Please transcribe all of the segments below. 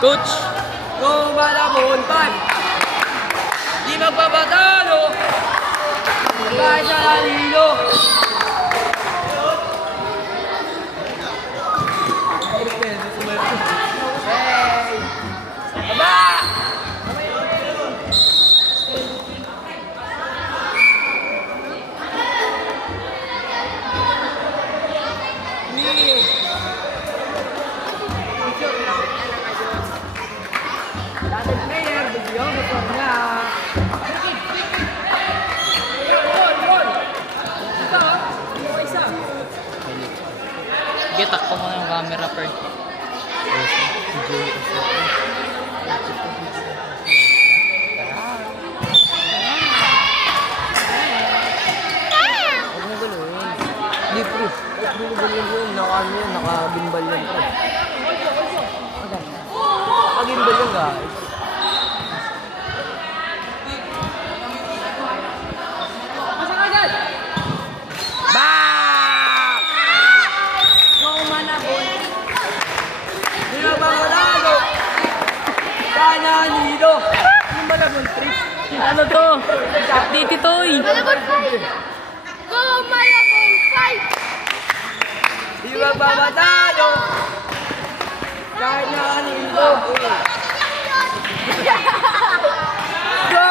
Coach! Go Malabon, 5! Di magpapatalo! Kahit sa lalilo! Hey! Aba! Dating player, bigyan ko po na. Sige, takpo mo yung camera, per. Huwag mo gano'n. Hindi, pre. Huwag mo gano'n yun. Naka-gimbal yan, pre. Naka-gimbal yan, guys. Back! Go Malabon. Di na magpapatalo! Sana nilo! Yung Malabon trip. Ano to? Update ito, eh. Malabon 5. Go Malabon 5. Di magpapatalo! Sana nilo! Go!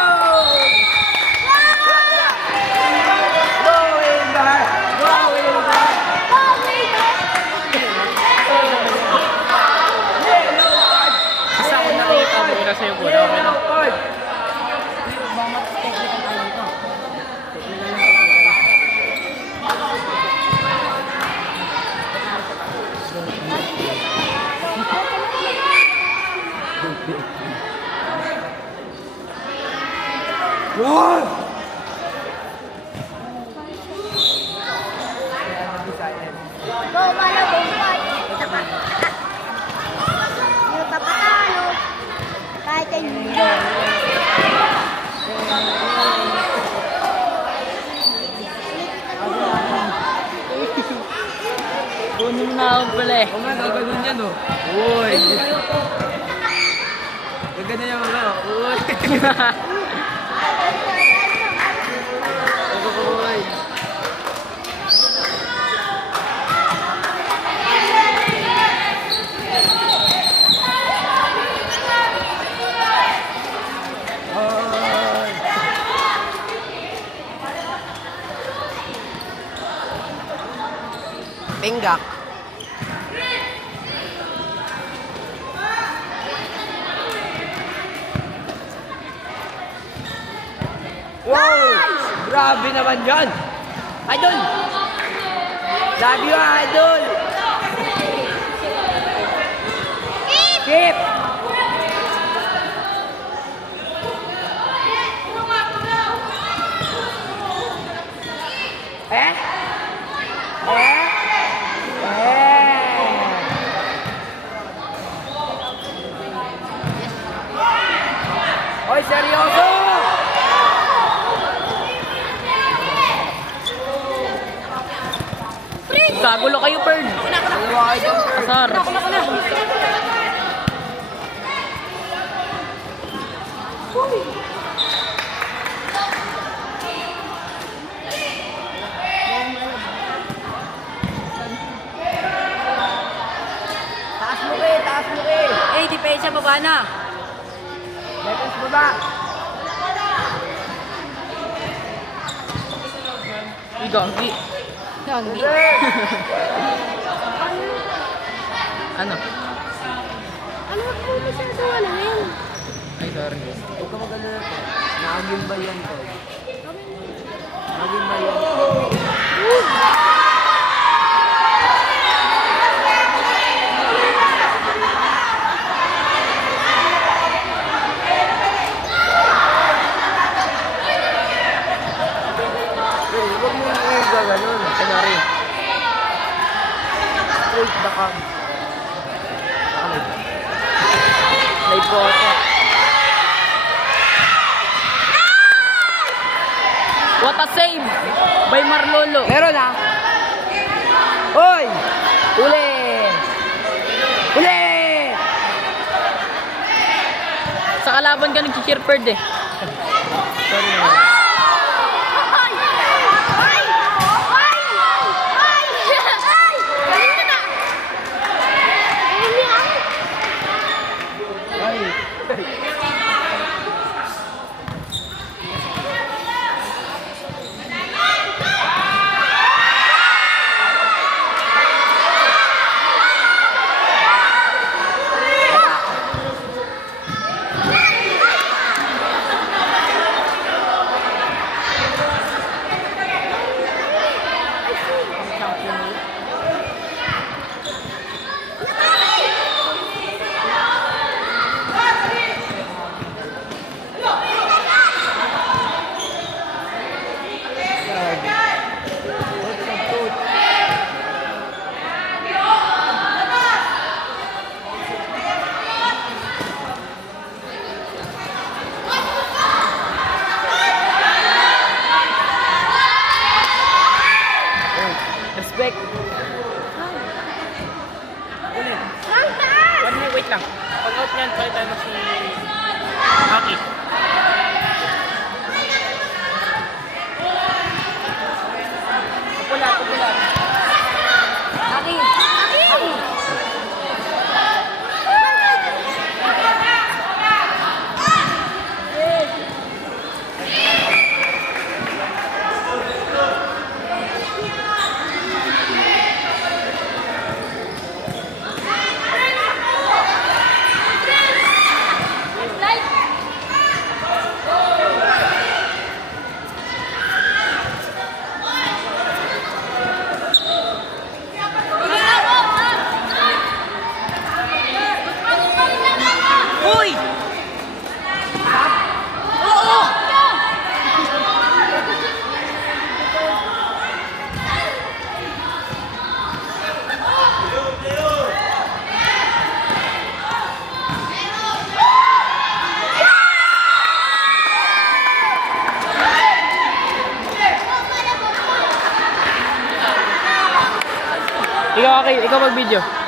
Going back! Going back! Yellow card! Isa ko nakita mo na sa'yo po. Yellow card! One! Go Malabon 5. Hindi papatalo. Kahit sa inyo. Kunin mo na ako pala, eh. Oo nga, gaganon yan, oh. Uy! Gaganon yan, mga, uy! Uy! Uy! Pinggak. Wow! Grabe naman yan! Idol! Love you, Idol! Keep! Eh? Eh? Hoy, seryoso! Kagulo kayo, Perd. Dalawa kayo dyan. Asar. Taas mo kayo, taas mo kayo. Eh, depensa baba na. Defense baba. Gagi. Gagi. Ano? Ano po masyado ano yun? Ay, sorry. Huwag ka mag-alala po. Nakagimbal yan po. Nakagimbal yan. Huwag mo yung gaganon. Sorry. Straight back. Live po ako. What a save by Marlolo. Meron ah. Hoy! Uli! Uli! kalaban ka nag-cheerford eh. Sorry na. Ay. Respect. Ulit. Wait lang. Pag out niyan, palitan mo si Aki. Pupula. Aki! Uy! Oo! Ikaw mag-video.